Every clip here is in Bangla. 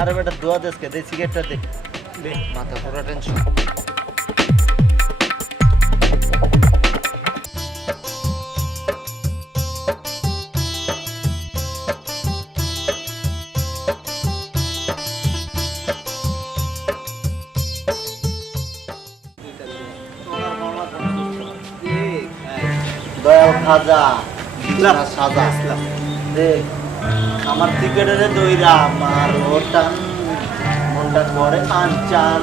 আরে বেটা দোয়া দেশকে দে সিগারেটটা দে দে মাথা পুরো টেনশন দয়াল খাজা সাজা দেখ আমার সিগারেটে দইরা আমার ওটান মনটা করে আনচান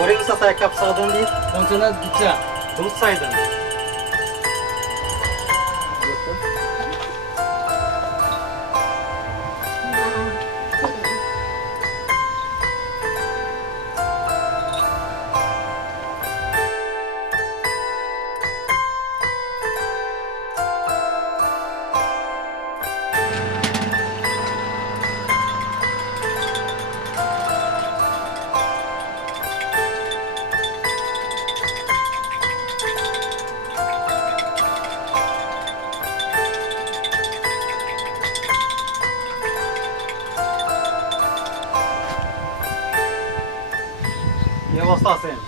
Oraya saat ayakkabı sağdan değil. Kontrolü dükça. Bulut saydan. কি অবস্থা আছেন?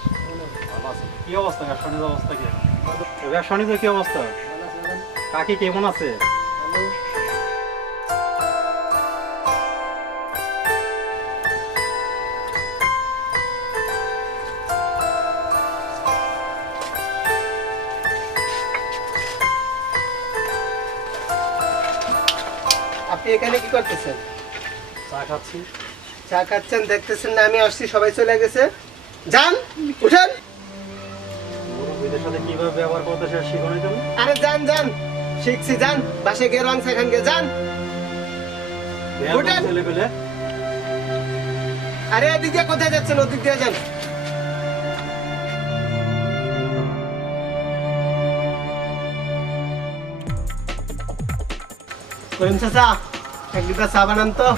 ভালো আছেন। কি অবস্থা ব্যবসায়ীর অবস্থা কি? ব্যবসায়ীর কি অবস্থা? কাকি কেমন আছে? আপনি এখানে কি করতেছেন? চা খাচ্ছি। চা খাচ্ছেন, দেখতেছেন না আমি আসছি, সবাই চলে গেছে। যান, উঠেন। মুরব্বীদের সাথে কিভাবে ব্যবহার করতে সেটা শিখানোর জন্য। আরে যান যান, শিখছি, যান বাসে গিয়ে রং সেখান গিয়ে যান। উঠেন। ছেলে পেলে আরে এদিক দিয়ে কোথায় যাচ্ছেন? ওদিক দিয়ে যান। করিম চাচা, এক দুটা চা বানান তো।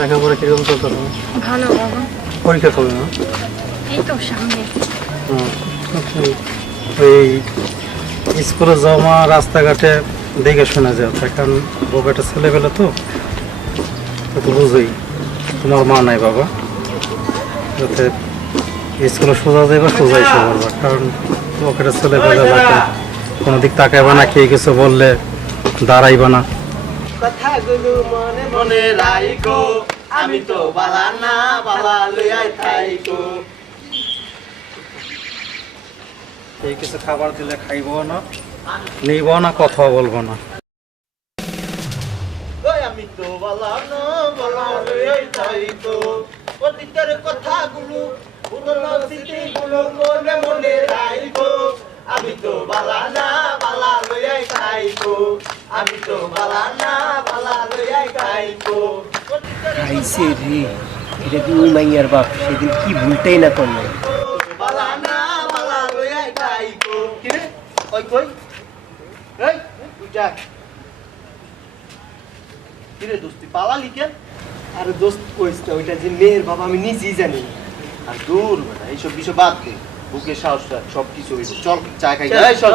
লেখাপড়া কিরকম চলতে হবে? ভালো বাবা। পরীক্ষা করবে না? এই তো সামনে। ওই স্কুলে যাওয়া রাস্তাঘাটে দেখে শোনা যায়, এখন একটা ছেলেবেলা তো তো বুঝোই তোমার মা নাই বাবা, যাতে স্কুলে সোজা যাইবা সোজাই এসে পড়বা, কারণ একটা ছেলেবেলা লাগে কোনো দিক তাকাইবা না, কে কিছু বললে দাঁড়াইবা না। কথাগুলো মনে মনে রাইকো আমি তো বালা না বালা লইয়াই থাইকো। এই কিছু খাবার দিলে খাইব না, নিব না, কথা বলবো না। ওই আমি তো বালা না বালা লইয়াই থাইকো। অতীতের কথাগুলো পুরনো স্মৃতিগুলো মনে মনে রাইকো। আমি তো বালা না বালা লইয়াই থাইকো। আমি তো বালা না বালা লইয়াই থাইকো। খাইছে রে, এটা কি ওই মাইয়ার বাপ সেদিন কি ভুলটাই না করলো। বালা না বালা লইয়াই থাইকো। কি রে ওই কই এই তুই যা। কি রে দোস্তি পালালি কেন? আর দোস্ত কইস না, ওইটা যে মেয়ের বাবা আমি নিজেই জানি না। আর দূর বেটা এইসব বিষয় বাদ দে, বুকে সাহস রাখ, সব কিছু হইব। চল চা খাই। চল, এই চল।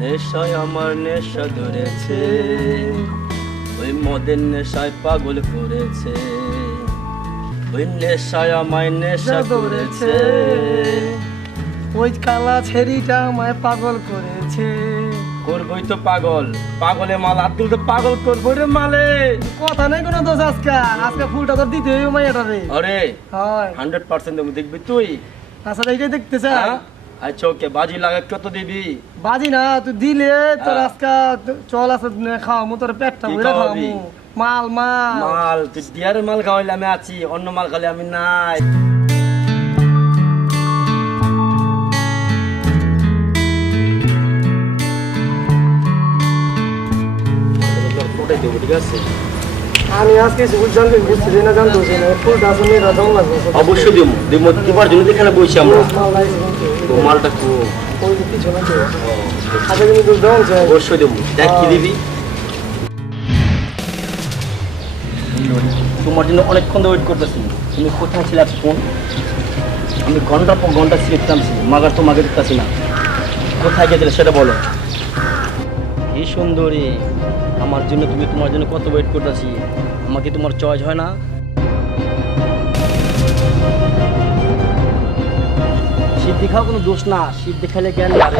নেশায় আমার নেশা ধরেছে, ওই মদের নেশায় পাগল করেছে, ওই নেশায় আমায় নেশা করেছে, ওই কালা ছেড়িটা আমায় পাগল করেছে। করবই তো পাগল, পাগলে মাল আব্দুল তো পাগল করবো রে মালে। কথা নেই কোনো দোষ আজকে ফুলটা তো দিতে হইব মাইয়াটা রে। আরে হয় 100% তুমি দেখবি তুই। তাছাড়া এইটাই দেখতে চাই। হ্যাঁ? আচ্ছা ওকে, বাজি লাগা কত দিবি? বাজি না তুই দিলে তোর হ্যাঁ। আজকে চল আছে খাওয়ামু তোর পেটটা কি ভরে খাওয়াবি? খাওয়ামু। মাল মাল মাল তুই দিয়ারের মাল খাওয়াইলে আমি আছি, অন্য মাল খালে আমি নাই। ওটাই দেবো, ঠিক আছে? আমি আজকে জানতে বুঝছি যে না জানতে না ফুলটা আছে মেয়েরা দাম লাগবে। অবশ্যই দেবো দেবো, কিবার জন্য তো এখানে বসছি আমরা। মাল লাইছে কিন্তু তো মালটা খুব ওই যে পিছনে তো আগে কিন্তু দাম চাই। অবশ্যই দেবো। দেখ কি দিবি? তোমার জন্য অনেকক্ষণ ওয়েট করতেছি। তুমি কোথায় ছিলে ফোন? আমি ঘন্টার পর ঘন্টা সিলেক্টাম ছিল, মাগার তো মাগে দেখতেছি না। কোথায় গেছিলে সেটা বলো। কি সুন্দরী, আমার জন্য তুমি তোমার জন্য কত ওয়েট করতেছি। আমাকে তোমার চয়েস হয় না? শীত দেখাও কোনো দোষ না, শীত দেখালে জ্ঞান বাড়ে।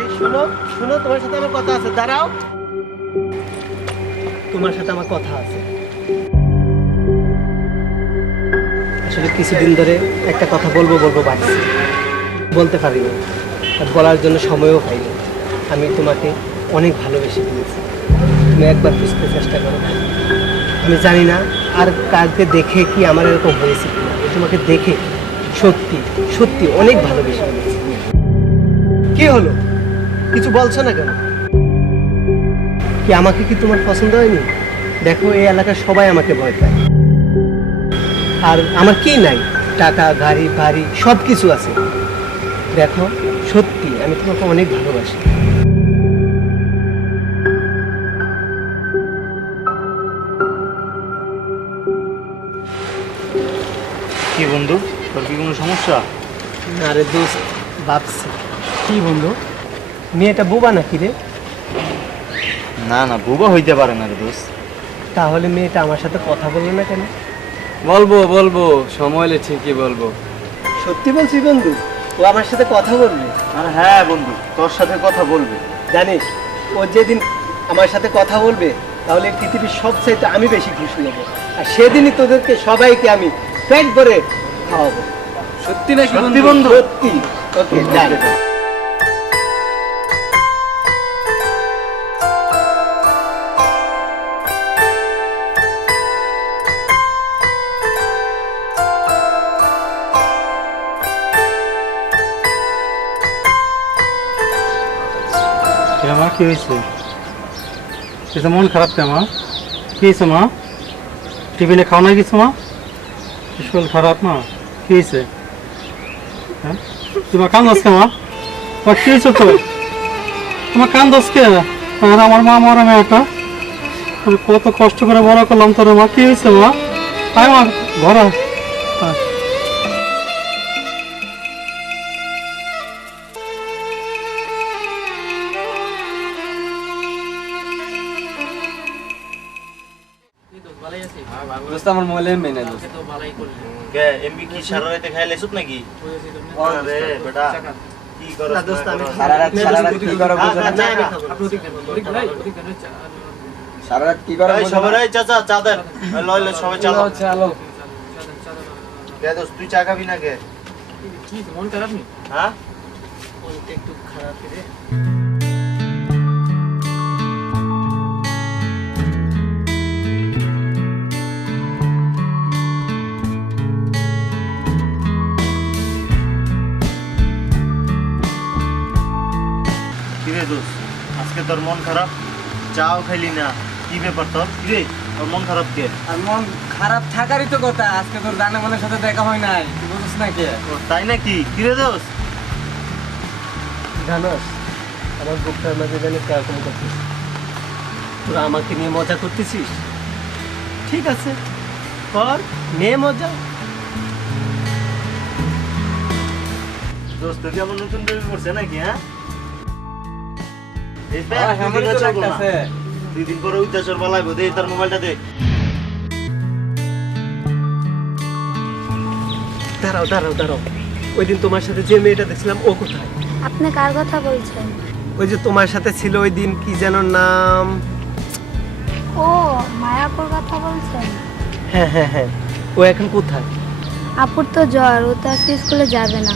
এই শোনো শোনো, তোমার সাথে আমার কথা আছে, দাঁড়াও। তোমার সাথে আমার কথা আছে। আসলে কিছুদিন ধরে একটা কথা বলবো বলবো ভাবছি, বলতে পারিনি, আর বলার জন্য সময়ও পাইনি। আমি তোমাকে অনেক ভালোবেসে ফেলেছি, তুমি একবার বুঝতে চেষ্টা করো। আমি জানি না আর কাউকে দেখে কি আমার এরকম হয়েছে কিনা, আমি তোমাকে দেখে সত্যি সত্যি অনেক ভালোবেসে ফেলেছি। কি হলো, কিছু বলছো না কেন? কি আমাকে কি তোমার পছন্দ হয়নি? দেখো এই এলাকার সবাই আমাকে ভয় পায়, আর আমার কি নাই, টাকা গাড়ি বাড়ি সব কিছু আছে। দেখো সত্যি আমি তোমাকে অনেক ভালোবাসি। কি বন্ধু, তোর কি কোনো সমস্যা? আরে দোস্ত, ভাবছি কি বন্ধু? মেয়েটা বোবা নাকি রে? না না, বুবা হইতে পারে না রে দোস্ত। তাহলে মেয়েটা আমার সাথে কথা বললো না কেন? বলবো বলবো, সময় হলে ঠিকই বলবো। সত্যি বলছি বন্ধু, ও আমার সাথে কথা বলবে। আর হ্যাঁ বন্ধু, তোর সাথে কথা বলবে। জানিস, ও যেদিন আমার সাথে কথা বলবে তাহলে পৃথিবীর সবচাইতে আমি বেশি খুশি হব, আর সেদিনই তোদেরকে সবাইকে আমি পেট ভরে খাওয়াবো। সত্যি নাকি সত্যি বন্ধু? সত্যি। ওকে, যাই। মা কি হয়েছে? কিছু মন খারাপ কে মা? কি হয়েছে মা? টিফিনে খাও না কিছু মা? শরীর খারাপ না? কি হয়েছে? হ্যাঁ তোমার কান্দস কে মা? কি হয়েছে তো? তোমার কান্দস কে? আর আমার মা মরা মেয়েটা আমি কত কষ্ট করে বড় করলাম তোর মা। কি হয়েছে মা? আয় মা ঘর আয়। দোস্ত আমার মোবাইলে মেনে দোস্ত। কে এমবি কি সারা রাতে খাই লাইছত নাকি? আরে বেটা কি করছ না দোস্ত? আমি সারা রাত কি করে বুঝো না? সারা রাত কি করে বুঝো না? সবাই চাচা চা দেন। লয় লয় সবাই চলো। চলো। কে দোস্ত তুই চা খাবি না কে? কি মন খারাপ নি? হ্যাঁ মনটা একটু খারাপ রে। কি রে দোস্ত আজকে তোর মন খারাপ? চাও খাইলি না, কি ব্যাপার তোর? কি রে তোর মন খারাপ কে? আর মন খারাপ থাকারই তো কথা। আজকে তোর জানা মনের সাথে দেখা হয় নাই, তুই বুঝছিস না কে? ও তাই নাকি? কি রে দোস্ত? জানোস আমার বুকটার মাঝে জানি কেরকম করছিস। তোরা আমাকে নিয়ে মজা করতেছিস? ঠিক আছে কর, নে মজা। দোস্ত কি আমার নতুন প্রেমে পড়ছে নাকি? হ্যাঁ এই আমারই তো লাগতাছে। 2 দিন পরে উদ্দেশ্যর বলাইবো। দে তার মোবাইলটা দে। দাঁড়াও দাঁড়াও দাঁড়াও, ওই দিন তোমার সাথে যে মেয়েটা দেখছিলাম ও কোথায়? আপনি কার কথা বলছেন? ওই যে তোমার সাথে ছিল ওই দিন, কি যেন নাম? ও মায়াপুর কথা বলছেন? হ্যাঁ হ্যাঁ হ্যাঁ, ও এখন কোথায়? আপুর তো জ্বর, ও তো আজকে স্কুলে যাবে না।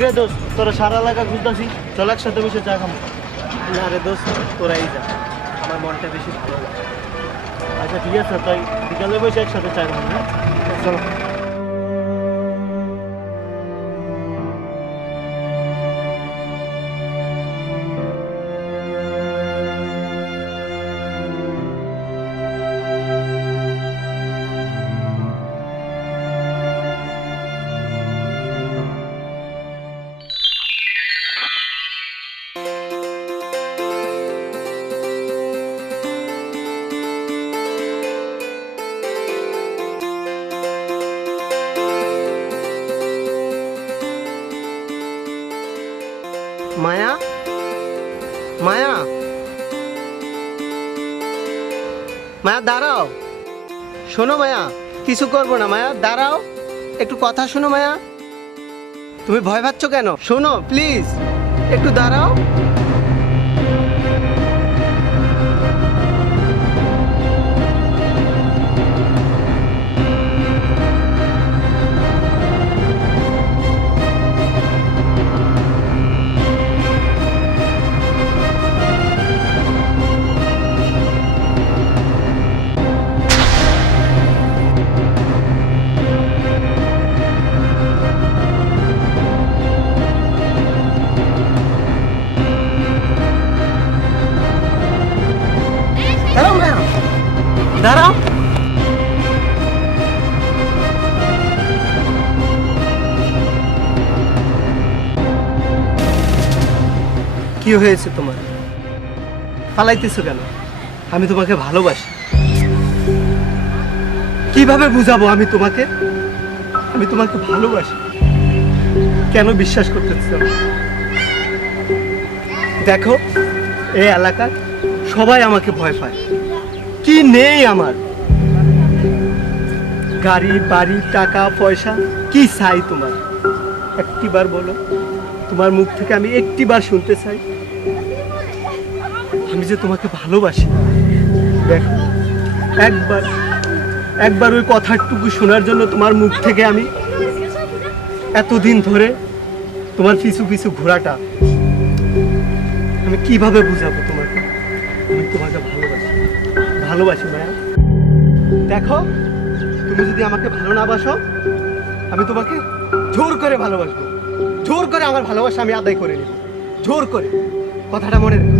কি রে দোস্ত তোরা সারা এলাকা ঘুরতাছি, চল একসাথে বসে চা খাবো। না রে দোস্ত, তোরাই যা, আমার মনটা বেশি ভালো লাগে। আচ্ছা ঠিক আছে, তাই বিকালে বসে একসাথে চা খাবো। হ্যাঁ চলো। মায়া, মায়া, মায়া দাঁড়াও, শোনো মায়া, কিছু করবো না মায়া, দাঁড়াও, একটু কথা শোনো মায়া। তুমি ভয় পাচ্ছ কেন? শোনো প্লিজ, একটু দাঁড়াও। দাঁড়াও না, দাঁড়াও। কি হয়েছে তোমার? পালাইতেছো কেন? আমি তোমাকে ভালোবাসি। কিভাবে বুঝাবো আমি তোমাকে? আমি তোমাকে ভালোবাসি। কেন বিশ্বাস করতেছো? দেখো, এই এলাকার সবাই আমাকে ভয় পায়। কি নেই আমার? গাড়ি, বাড়ি, টাকা পয়সা, কি চাই তোমার? একটিবার বলো, তোমার মুখ থেকে আমি একটিবার শুনতে চাই আমি যে তোমাকে ভালোবাসি। দেখো, একবার ওই কথাটুকু শোনার জন্য তোমার মুখ থেকে আমি এতদিন ধরে তোমার পিছু পিছু ঘোরাটা আমি কিভাবে বুঝাবো তোমাকে? আমি তোমাকে ভালোবাসি মায়া। দেখো, তুমি যদি আমাকে ভালো না বাসো, আমি তোমাকে জোর করে ভালোবাসবো। জোর করে আমার ভালোবাসা আমি আদায় করে নেব, জোর করে। কথাটা মনে রেখো।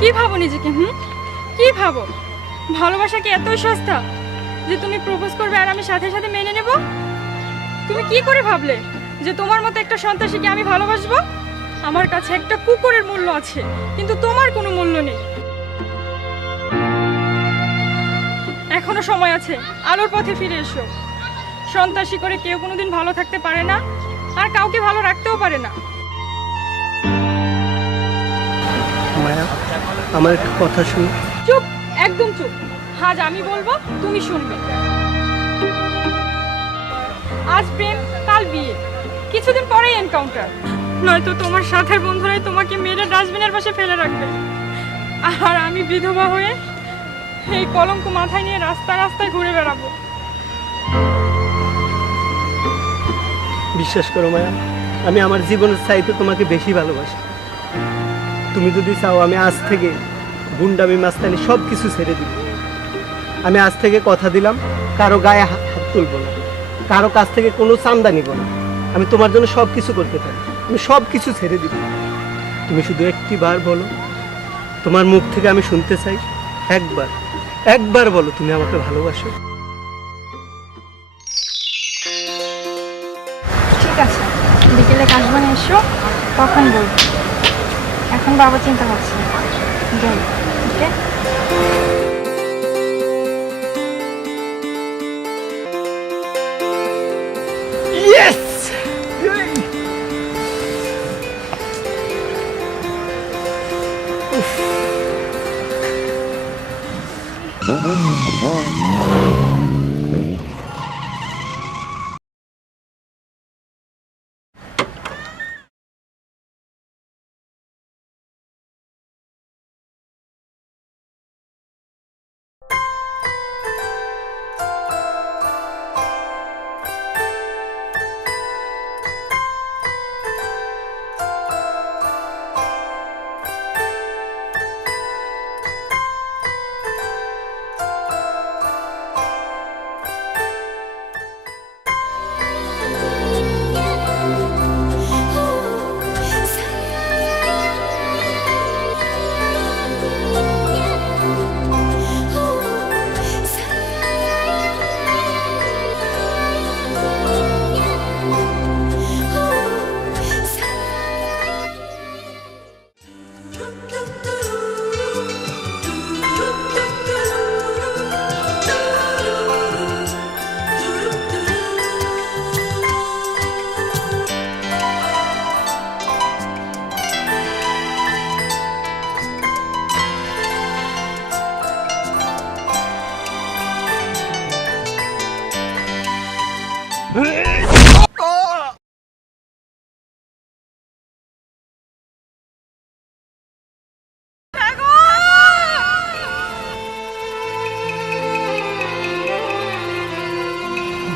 কি ভাবো নিজেকে? কি ভাবো? ভালোবাসা কি এতই সস্তা যে তুমি প্রপোজ করবে আর আমি সাথে সাথে মেনে নেব? তুমি কি করে ভাবলে যে তোমার মতো একটা সন্ত্রাসীকে আমি ভালোবাসবো? আমার কাছে একটা কুকুরের মূল্য আছে, কিন্তু তোমার কোনো মূল্য নেই। এখনো সময় আছে, আলোর পথে ফিরে এসো। সন্ত্রাসী করে কেউ কোনোদিন ভালো থাকতে পারে না, আর কাউকে ভালো রাখতেও পারে না। মায়া, আমার একটা কথা শুনো। চুপ, একদম চুপ। আজ আমি বলবো, তুমি শুনবে। আজ প্রেম, কাল বিয়ে, কিছুদিন পরেই এনকাউন্টার। নয়তো তোমার সাথের বন্ধুরাই তোমাকে মেরে ডাস্টবিনের পাশে ফেলে রাখবে, আর আমি বিধবা হয়ে এই কলঙ্ক মাথায় নিয়ে রাস্তায় রাস্তায় ঘুরে বেড়াবো। বিশ্বাস করো মায়া, আমি আমার জীবনের চাইতে তোমাকে বেশি ভালোবাসি। তুমি যদি চাও, আমি আজ থেকে গুন্ডামি, মাস্তানি সব কিছু ছেড়ে দিব। আমি আজ থেকে কথা দিলাম, কারো গায়ে হাত তুলবো না, কারো কাছ থেকে কোনো চান্দা নিব না। আমি তোমার জন্য সব কিছু করতে পারি, আমি সব কিছু ছেড়ে দিব। তুমি শুধু একটিবার বলো, তোমার মুখ থেকে আমি শুনতে চাই। একবার বলো তুমি আমাকে ভালোবাসো। ঠিক আছে, বিকেলে কাজ বানিয়ে এসো, তখন বলবো। এখন বাবা চিন্তা করছে। ওকে? Yes!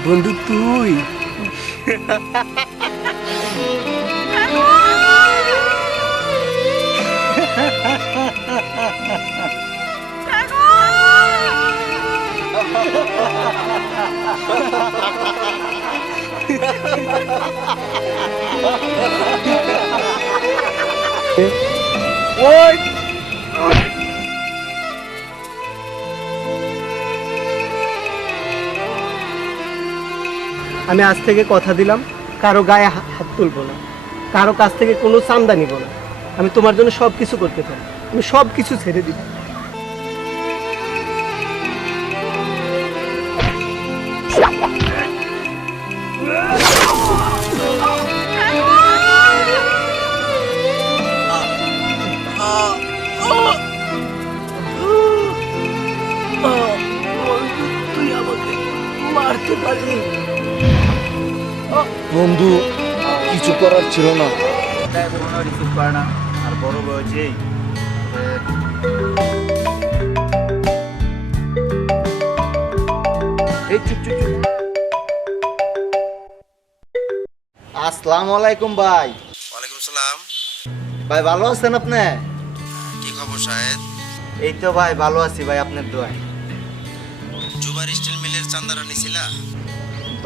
বন্ধু তুই? আমি আজ থেকে কথা দিলাম কারো গায়ে হাত তুলবো না, কারো কাছ থেকে কোনো চান্দা নিব না। আমি তোমার জন্য সব কিছু করতে পারি, আমি সব কিছু ছেড়ে দিব। তুই আমাকে মারতে পারলি বন্ধু, কিছু করার ছিল না। রিসিভ করে না আর বড় বয়সেই আসসালামু আলাইকুম ভাই। ওয়ালাইকুম সালাম। ভাই ভালো আছেন আপনি? কি খবর শাহেদ? এই তো ভাই ভালো আছি ভাই, আপনার দোয়ায়। জুবার স্টিল মিলের চান্দারা নিছিলা?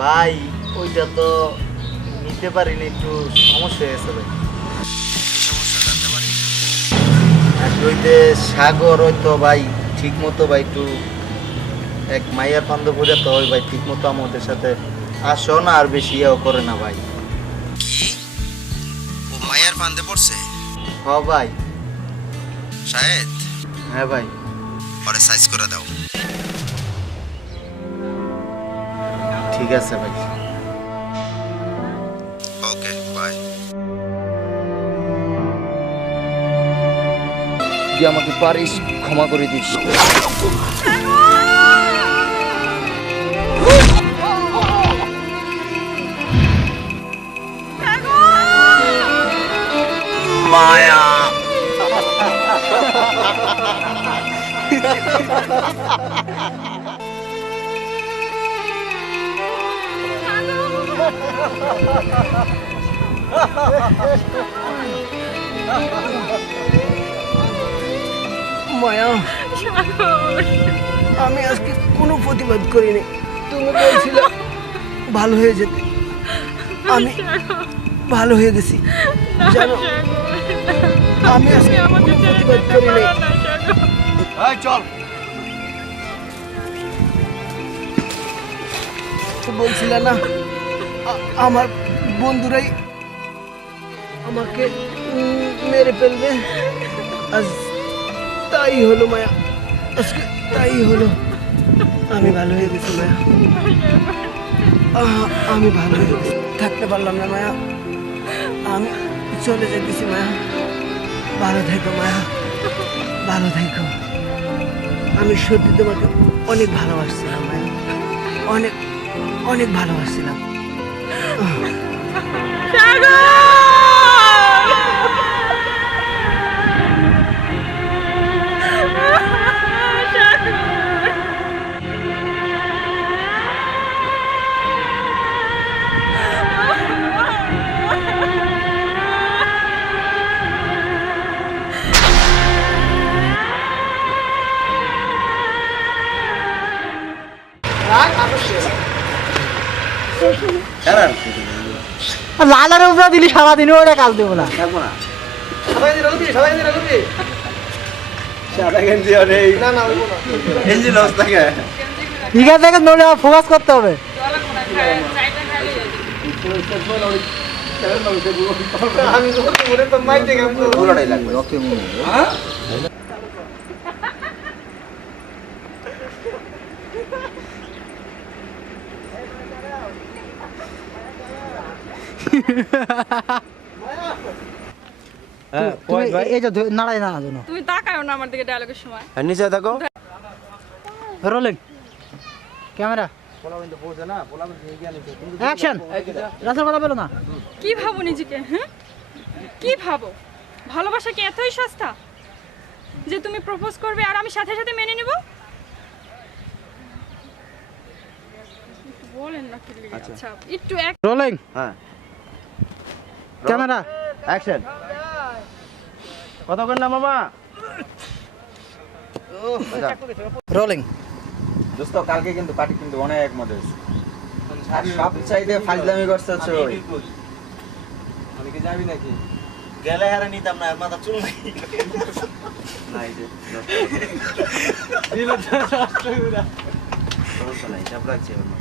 ভাই ওইটা তো নিতে পারিনি, একটু সমস্যা হয়েছে ভাই। কি সমস্যা জানতে পারি? আর ওইতে সাগর ওই তো ভাই ঠিক মতো ভাই একটু এক মাইয়ার পান্দ পড়ে তো ওই ভাই ঠিক মতো আমাদের সাথে আসো না আর বেশি ইয়েও করে না ভাই। কি ও মায়ের ফান্দে পড়ছে? হ ভাই। শাহেদ, হ্যাঁ ভাই। পরে সাইজ করে দাও। ঠিক আছে ভাই। Okay bye. তুই আমাকে পারিস, ক্ষমা করে দিস। মায়া মায়া, আমি আজকে কোনো প্রতিবাদ করিনি। তুমি বলছিলে ভালো হয়ে যেতে, আমি ভালো হয়ে গেছি। জানো, আমি আজকে কোনো প্রতিবাদ করিনি। চল। বলছিলে না আমার বন্ধুরাই আমাকে মেরে ফেলবে, আজ তাই হলো মায়া, আজকে তাই হলো। আমি ভালো হয়ে গেছি মায়া, আমি ভালো হয়ে গেছি। থাকতে পারলাম না মায়া, আমি চলে যেতেছি মায়া। ভালো থেকো মায়া, ভালো থেকো। আমি সত্যি তোমাকে অনেক ভালোবাসছিলাম মায়া, অনেক অনেক ভালোবাসছিলাম। লালার উপরে দিলি সারাদিন, ওটা কাজ দেবো না। ঠিক আছে, নইলে ফোকাস করতে হবে। তুমি তাকাও না আমার দিকে ডায়লগের সময়। নিচে দেখো। Rolling camera, action. রাসেল কথা বলো না। কি ভাবো নিজেকে? হ্যাঁ, কি ভাবো? ভালোবাসা কি এতই সস্তা যে তুমি প্রপোজ করবে আর আমি সাথে সাথে মেনে নেব? বলেন না কি? আচ্ছা একটু রোলিং, হ্যাঁ ক্যামেরা, অ্যাকশন। কথা বল না মামা। রোলিং। দোস্ত কালকে কিন্তু পার্টি কিন্তু অনেক মজা হয়েছে। আর সব চাইতে ফাজলামি করছো আমি কই আমি কি যাবি নাকি গেলে হারে নিতাম না আর মাথা চুল নাই নাই যে দিল তো নষ্ট করে সমস্যা নাই চাপ লাগছে আমার